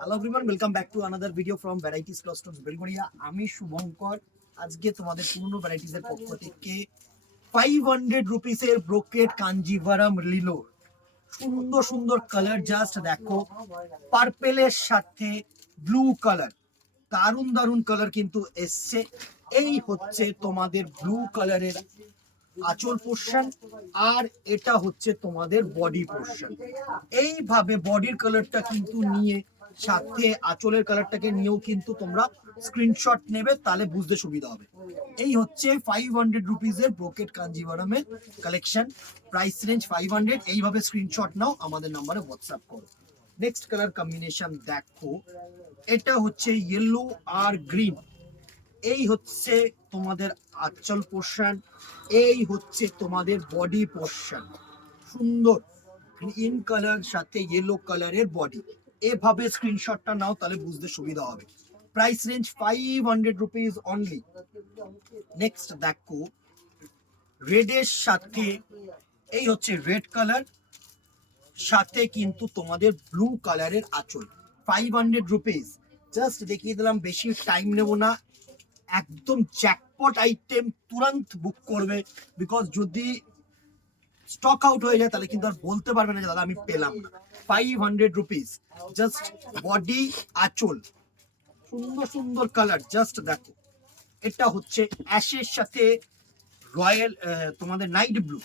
Hello everyone, welcome back to another video from varieties cloth stores Belgharia. আমি শুভঙ্কর। আজকে তোমাদের পুরনো ভ্যারাইটিস এর পক্ষ থেকে 500 রুপিসের ব্রোকেট কাঞ্জিভারাম লিলো সুন্দর সুন্দর কালার, জাস্ট দেখো, পার্পেলের সাথে ব্লু কালার, দারুন দারুন কালার কিন্তু এসছে। এই হচ্ছে তোমাদের ব্লু কালারের আঁচল পোর্শন, আর এটা হচ্ছে তোমাদের বডি পোর্শন। এইভাবে বডির কালারটা কিন্তু নিয়ে সাথে আঁচলের কালারটাকে নিয়েও কিন্তু তোমরা স্ক্রিনশট নেবে, তাহলে বুঝতে সুবিধা হবে। এই হচ্ছে 500 রুপিসের ব্রোকেট কাঞ্জিভারামের কালেকশন। Price range 500। এইভাবে স্ক্রিনশট নাও, আমাদের নাম্বারে হোয়াটসঅ্যাপ করো। নেক্সট কালার কম্বিনেশন দেখো, এটা হচ্ছে ইয়েলো আর গ্রিন। এই হচ্ছে তোমাদের আঁচল পোর্শন, এই হচ্ছে তোমাদের বডি পোর্শন। সুন্দর গ্রিন কালার সাথে ইয়েলো কালারের বডি। এভাবে স্ক্রিনশটটা নাও, তাহলে বুঝতে সুবিধা হবে। Price range 500 rupees only. Next দেখো, রেডের সাথে, এই হচ্ছে রেড কালার সাথে কিন্তু তোমাদের ব্লু কালারের আঁচল। 500 রুপিস। জাস্ট দেখিয়ে দিলাম, বেশি টাইম নেব না, একদম জ্যাকপট আইটেম, তুরন্ত বুক করবে। বিকজ যদি স্টক আউট হয়ে যায় তাহলে কিন্তু আর বলতে পারবে না যে দাদা আমি পেলাম না। 500 রুপিস, জাস্ট বডি আঁচল, সুন্দর সুন্দর কালার, জাস্ট দেখো। এটা হচ্ছে অ্যাশের সাথে রয়্যাল, তোমাদের নাইট ব্লু,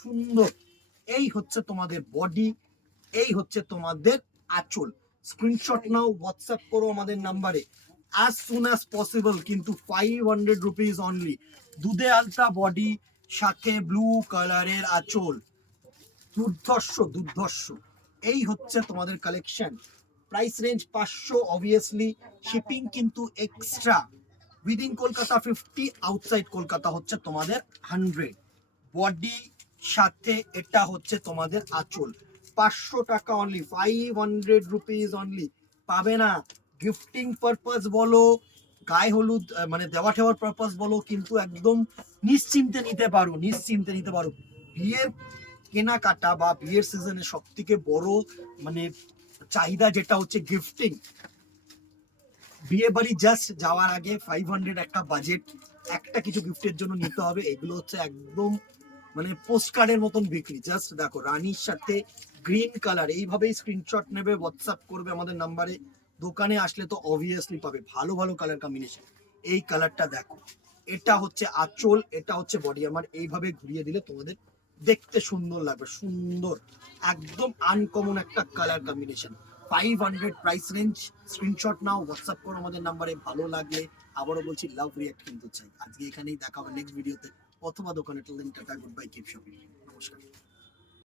সুন্দর। এই হচ্ছে তোমাদের বডি, এই হচ্ছে তোমাদের আঁচল। স্ক্রিনশট নাও, হোয়াটসঅ্যাপ করো আমাদের নাম্বারে as soon as possible। কিন্তু 500 রুপিস অনলি। দুধে আলতা বডি সাথে ব্লু কালারের আঁচল, দুর্ধর্ষ দুর্ধর্ষ। এই হচ্ছে তোমাদের collection. Price range 500। Obviously shipping কিন্তু extra. Within Kolkata 50, outside Kolkata হচ্ছে তোমাদের 100। বডি সাথে এটা হচ্ছে তোমাদের আঁচল। 500 টাকা অনলি, 500 রুপিস অনলি। পাবে না গিফটিং পারপাস বলো, গায়ে হলুদ মানে দেওয়া ঠেওয়ার পারপাস বলো, কিন্তু একদম নিশ্চিন্তে নিতে পারো, নিশ্চিন্তে নিতে পারো। বিয়ের কেনাকাটা বা বিয়ের সিজনে সব থেকে বড় মানে চাহিদা যেটা হচ্ছে গিফটিং। বিয়ে বাড়ি জাস্ট যাওয়ার আগে 500 একটা বাজেট, একটা কিছু গিফটের জন্য নিতে হবে। এগুলো হচ্ছে একদম মানে পোস্ট কার্ডের মতন বিক্রি। জাস্ট দেখো, রানীর সাথে গ্রিন কালার। এইভাবেই স্ক্রিনশট নেবে, হোয়াটসঅ্যাপ করবে আমাদের নাম্বারে। দোকানে আসলে তো অবভিয়াসলি পাবে ভালো ভালো কালার কম্বিনেশন। এই কালারটা দেখো, এটা হচ্ছে আঁচল, এটা হচ্ছে বডি। আমার এইভাবে ঘুরিয়ে দিলে তোমাদের দেখতে সুন্দর লাগবে, সুন্দর, একদম আনকমন একটা colour combination. 500 price range. Screenshot নাও, হোয়াটসঅ্যাপ করো আমাদের নাম্বারে। ভালো লাগলে আবারও বলছি, লাভ রিয়াক্ট কিন্তু চাই। আজকে এখানেই দেখা হবে নেক্সট ভিডিওতে অথবা দোকানে। Till then tata, good bye, keep shopping. নমস্কার।